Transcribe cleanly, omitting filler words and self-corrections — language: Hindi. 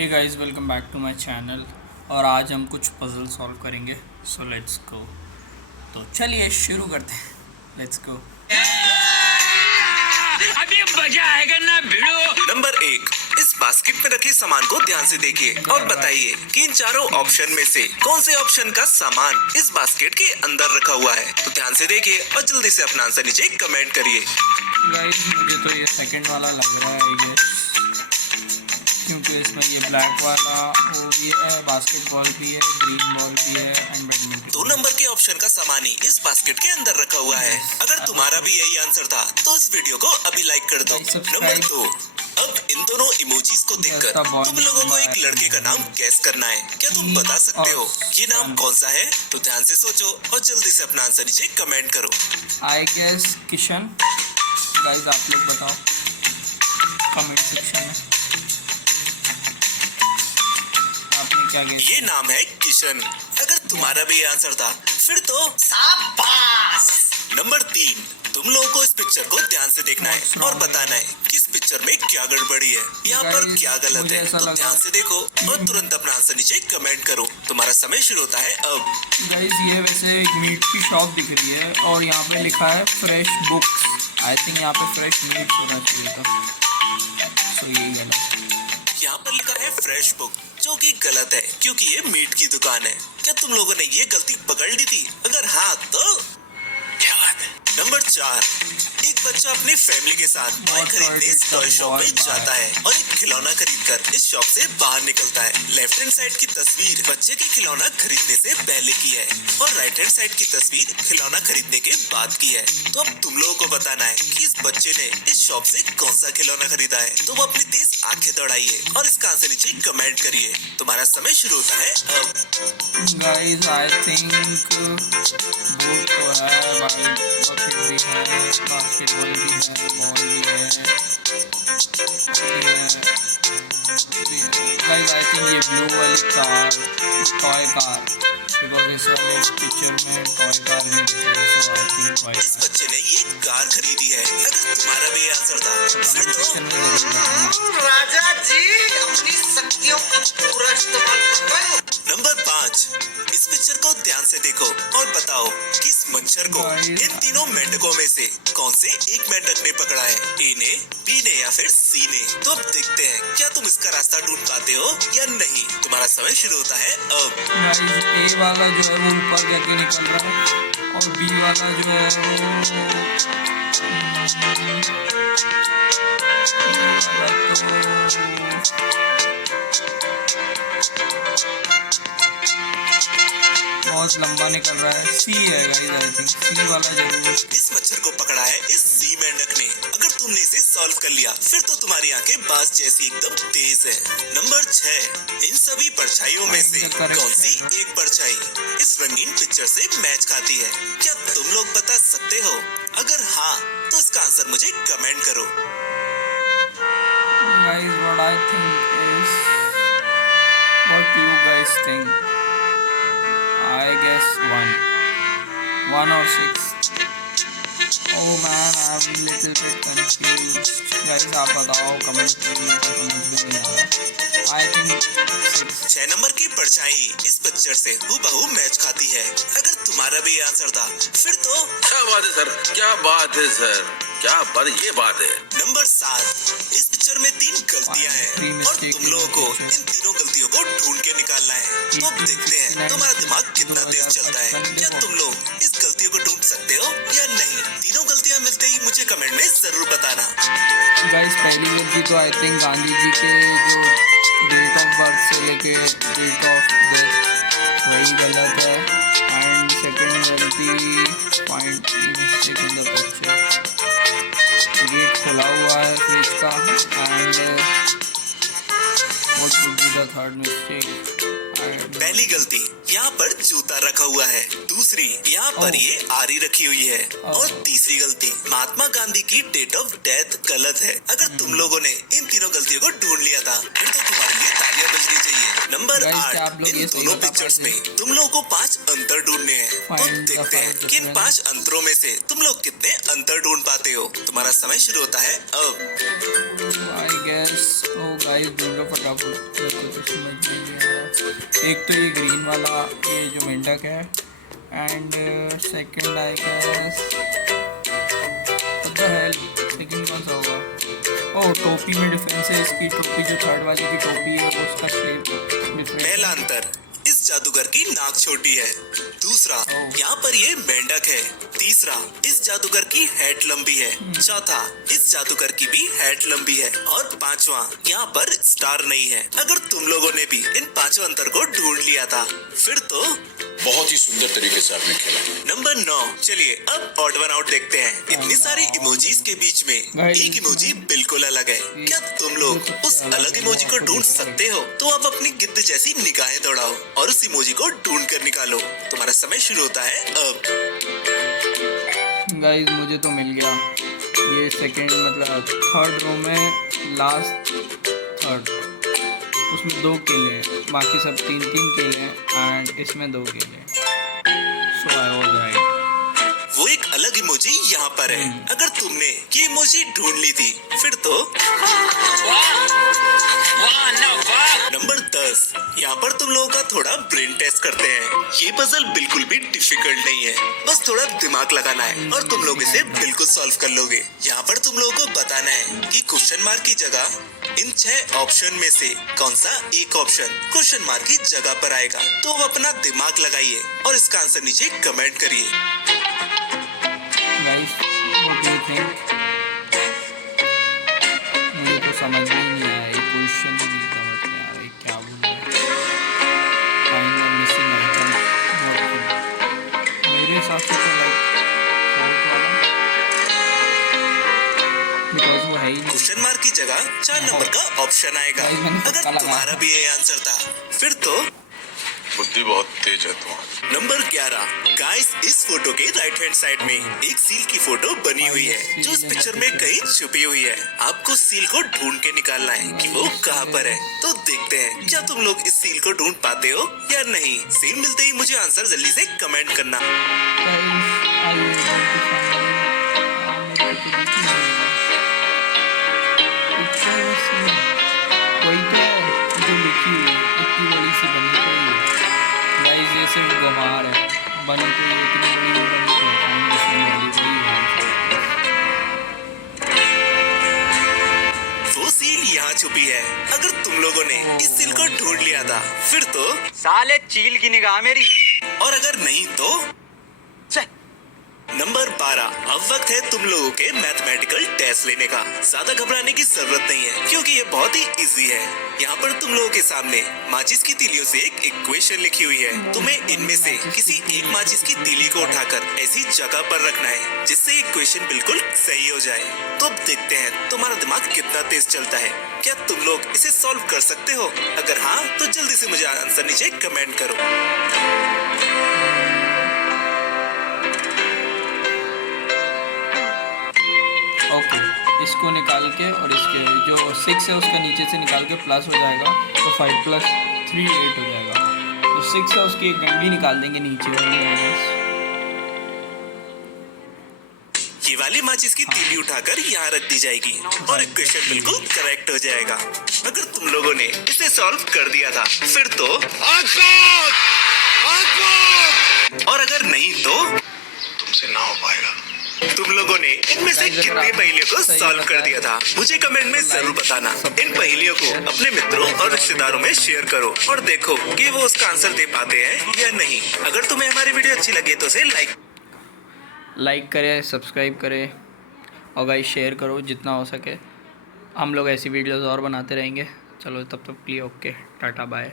Hey guys, welcome back to my channel. और आज हम कुछ पजल सॉल्व करेंगे। So let's go. तो चलिए शुरू करते हैं। Let's go. अभी मजा आएगा ना भिड़ो। नंबर 1, इस बास्केट में रखे सामान को ध्यान से देखिए और बताइए कि इन चारों ऑप्शन में से कौन से ऑप्शन का सामान इस बास्केट के अंदर रखा हुआ है। तो ध्यान से देखिए और जल्दी से अपना आंसर नीचे कमेंट करिए। गाइस, मुझे तो ये सेकंड वाला लग रहा है, आई गेस, क्योंकि इसमें ये ब्लैक वाला वो भी है, बास्केटबॉल भी है, ग्रीन बॉल भी है एंड बैडमिंटन। 2 नंबर के ऑप्शन का सामान ही इस बास्केट के अंदर रखा हुआ है। अगर तुम्हारा भी यही आंसर था तो इस वीडियो को अभी लाइक कर दो। नंबर 2, अब इन दोनों इमोजीज को देखकर तुम लोगों को एक लड़के का नाम गैस करना है। क्या तुम बता सकते हो ये नाम कौन सा है? तो ध्यान से सोचो और जल्दी से अपना आंसर नीचे कमेंट करो। I guess Kishan. गाइस, आप लोग बताओ कमेंट सेक्शन में आपने क्या गेस। ये नाम है किशन। अगर तुम्हारा भी ये आंसर था फिर तो शाबाश। नंबर 3, तुम लोगों को इस पिक्चर को ध्यान से देखना है और बताना है कि इस पिक्चर में क्या गड़बड़ी है, यहाँ पर क्या गलत है। तो ध्यान से देखो और तुरंत अपना आंसर नीचे कमेंट करो। तुम्हारा समय शुरू होता है अब। गाइस, ये वैसे एक मीट की शॉप दिख रही है और यहाँ पे लिखा है फ्रेश बुक्स। आई थिंक यहाँ पे फ्रेश मीट होना चाहिए था। सो यही गलत। यहाँ पर लिखा है फ्रेश बुक, जो कि गलत है क्योंकि ये मीट की दुकान है। क्या तुम लोगों ने ये गलती पकड़ ली थी? अगर हाँ तो क्या बात है। नंबर 4, एक बच्चा अपनी फैमिली के साथ टॉय खरीदने इस टॉय शॉप में जाता है और एक खिलौना खरीदकर इस शॉप से बाहर निकलता है। लेफ्ट हैंड साइड की तस्वीर बच्चे के खिलौना खरीदने से पहले की है और राइट हैंड साइड की तस्वीर खिलौना खरीदने के बाद की है। तो अब तुम लोगों को बताना है कि इस बच्चे ने इस शॉप से कौन सा खिलौना खरीदा है। तो वो अपनी तेज आंखें दौड़ाइए और इसका आंसर नीचे कमेंट करिए। तुम्हारा समय शुरू होता है अब। गाइस, आई थिंक बोट तो है, बकेट भी है, बास्केटबॉल भी है, बॉल भी है। गाइस, आई थिंक ये ब्लू वाली कार, टॉय कार, बिकॉज इस वाले पिक्चर में टॉय कार नहीं दिख रही। सो आई थिंक टॉय इस कार। बच्चे ने ये कार खरीदी है। अगर तुम्हारा भी ये आंसर था फिर तो राजा जी अपनी शक्तियों का पूरा इस्तेमाल कर रहे हो। नंबर 5, इस पिक्चर को ध्यान से देखो और बताओ कि इस मच्छर को इन तीनों मेंढकों में से कौन से एक मेंढक ने पकड़ा है? ए ने, बी ने या फिर सी ने? तो अब देखते हैं क्या तुम इसका रास्ता ढूंढ पाते हो या नहीं। तुम्हारा समय शुरू होता है अब। गाइस, ए वाला जो है वो ऊपर जाके निकल रहा है और बी वाला जो है बहुत लंबा निकल रहा है। सी है गाइस, आई थिंक सी वाला जरूर। इस मच्छर को पकड़ा है इस सी मेंढक ने। अगर तुमने इसे सॉल्व कर लिया फिर तो तुम्हारी आंखें बाज जैसी एकदम तेज है। नंबर 6, इन सभी परछाइयों में से कौन सी एक परछाई इस रंगीन पिक्चर से मैच खाती है? क्या तुम लोग बता सकते हो? अगर हाँ तो इसका आंसर मुझे कमेंट करो। Guys, what I think is, what you guys think? I guess 1 or 6. Oh man, I'm little bit confused. Guys, आप बताओ कमेंट में, समझ में नहीं आ रहा। I think 6. 6 नंबर की परछाई इस पिक्चर से हूबहू मैच खाती है। अगर तुम्हारा भी आंसर था फिर तो क्या बात है सर, क्या बात है सर, क्या बात, ये बात है। नंबर 7, इस पिक्चर में 3 गलतियां हैं और तुम लोगों को इन तीनों गलतियों को ढूंढ के निकालना है। तो अब देखते हैं तुम्हारा दिमाग कितना तेज चलता है। क्या तुम लोग इस गलतियों को ढूंढ सकते हो या नहीं? तीनों गलतियां मिलते ही मुझे कमेंट में जरूर बताना। गाइस, पहली गलती तो आई थिंक गांधी जी के जो डेट ऑफ बर्थ से लेके डेट ऑफ डेथ वही गलत है। एंड सेकंड गलती point mistake in the picture, gate खुला हुआ है फ्रिज का। And what would be the third mistake? पहली गलती, यहाँ पर जूता रखा हुआ है। दूसरी, यहाँ पर ये आरी रखी हुई है। और तीसरी गलती, महात्मा गांधी की डेट ऑफ डेथ गलत है। अगर तुम लोगों ने इन तीनों गलतियों को ढूंढ लिया था फिर तो तुम्हारे लिए तालियां बजनी चाहिए। नंबर 8, इन दोनों पिक्चर्स में तुम लोगों को 5 अंतर ढूंढने हैं। तो देखते हैं कि इन 5 अंतरों में से तुम लोग कितने अंतर ढूंढ पाते हो। तुम्हारा समय शुरू होता है अब। आई गेस, ओ गाइस ढूंढो फटाफट। एक तो ये ग्रीन वाला ये जो मेंढक है, and second I guess second कौन सा होगा? ओह, टोपी में डिफरेंस है। इसकी टोपी जो थर्ड वाली की टोपी है उसका शेप डिफरेंट। पहला अंतर, इस जादूगर की नाक छोटी है। दूसरा, यहाँ पर ये मेंढक है। तीसरा, इस जादूगर की हेड लंबी है। चौथा, इस जादूगर की भी हेड लंबी है। और पांचवा, यहाँ पर स्टार नहीं है। अगर तुम लोगों ने भी इन पांचों अंतर को ढूंढ लिया था, फिर तो बहुत ही सुंदर तरीके से आपने खेला। नंबर 9, चलिए अब ऑड वन आउट देखते हैं। इतनी सारी इमोजीज के बीच में एक इमोजी बिल्कुल अलग है। क्या तुम लोग उस अलग इमोजी को ढूंढ सकते हो? तो अब अपनी गिद्ध जैसी निगाहें दौड़ाओ और उस इमोजी को ढूंढ कर निकालो। तुम्हारा समय शुरू होता है अब। गाइस मुझे तो मिल गया ये सेकंड, मतलब थर्ड रो में लास्ट थर्ड, उसमें 2 केले हैं, बाकी सब 3-3 केले हैं, एंड इसमें 2 केले हैं। सो आई वाज राइट। वो एक अलग इमोजी यहाँ पर है। अगर तुमने ये इमोजी ढूंढ ली थी, फिर तो नंबर 10, यहाँ पर तुम लोगों का थोड़ा ब्रेन टेस्ट करते हैं। ये पजल बिल्कुल भी डिफिकल्ट नहीं है, बस थोड़ा दिमाग लगाना है और तुम लोग इसे बिल्कुल सॉल्व कर लोगे। यहाँ पर तुम लोगों को बताना है कि क्वेश्चन मार्क की जगह इन 6 ऑप्शन में से कौन सा एक ऑप्शन क्वेश्चन मार्क की जगह पर आएगा। तो अब अपना दिमाग लगाइए और इसका आंसर नीचे कमेंट करिए। Guys what do you think? मुझे तो समझ में ही नहीं आया, ये क्वेश्चन ही नहीं समझ में आ रहा है क्या बोल रहा है। Find the missing item. मेरे हिसाब से तो लाइक फोर्थ वाला, बिकॉज वो है ही नहीं। क्वेश्चन मार्क की जगह 4 नंबर का ऑप्शन आएगा। अगर तुम्हारा भी ये आंसर था, फिर तो बुद्धि बहुत तेज है तुम्हारी। नंबर 11, गाइस इस फोटो के राइट हैंड साइड में एक सील की फोटो बनी हुई है जो इस पिक्चर में कहीं छुपी हुई है। आपको सील को ढूंढ के निकालना है कि वो कहाँ पर है। तो देखते हैं क्या तुम लोग इस सील को ढूंढ पाते हो या नहीं। सील मिलते ही मुझे आंसर जल्दी से कमेंट करना। वही तो है जो लिखी हुई है, इतनी बड़ी सी बनी तो गाइस ये सिर्फ गवार है, बनी तो ये इतनी बड़ी नहीं बनी तो फाउंडेशन वाली वही है। वो सील यहाँ छुपी है। अगर तुम लोगों ने इस सील को ढूंढ लिया था, फिर तो साले चील की निगाह मेरी। और अगर नहीं तो नंबर 12, अब वक्त है तुम लोगों के मैथमेटिकल टेस्ट लेने का। ज्यादा घबराने की जरूरत नहीं है क्योंकि ये बहुत ही इजी है। यहाँ पर तुम लोगों के सामने माचिस की तीलियों से एक इक्वेशन लिखी हुई है। तुम्हें इनमें से किसी एक माचिस की तीली को उठाकर ऐसी जगह पर रखना है जिससे इक्वेशन बिल्कुल सही हो जाए। तो अब देखते हैं तुम्हारा दिमाग कितना तेज चलता है। क्या तुम लोग इसे सॉल्व कर सकते हो? अगर हाँ तो जल्दी से मुझे आंसर नीचे कमेंट करो। ओके, इसको निकाल के और इसके जो 6 है उसका नीचे से निकाल के प्लस हो जाएगा, तो 5 + 3 8 हो जाएगा। तो 6 है उसकी एक गंडी निकाल देंगे नीचे वाली है। ये वाली माचिस की तीली उठाकर यहाँ रख दी जाएगी और इक्वेशन बिल्कुल करेक्ट हो जाएगा। अगर तुम लोगों ने इसे सॉल्व कर दिया था, फिर तो और अगर नहीं तो तुमसे ना हो पाएगा। तुम लोगों ने इनमें से कितने पहेलियों को सॉल्व कर दिया था मुझे कमेंट में जरूर बताना। इन पहेलियों को अपने मित्रों और रिश्तेदारों में शेयर करो और देखो कि वो उसका आंसर दे पाते हैं या नहीं। अगर तुम्हें हमारी वीडियो अच्छी लगे तो उसे लाइक करें, सब्सक्राइब करें और गाइस शेयर करो जितना हो सके। हम लोग ऐसी वीडियोस और बनाते रहेंगे। चलो तब तक के लिए ओके, टाटा बाय।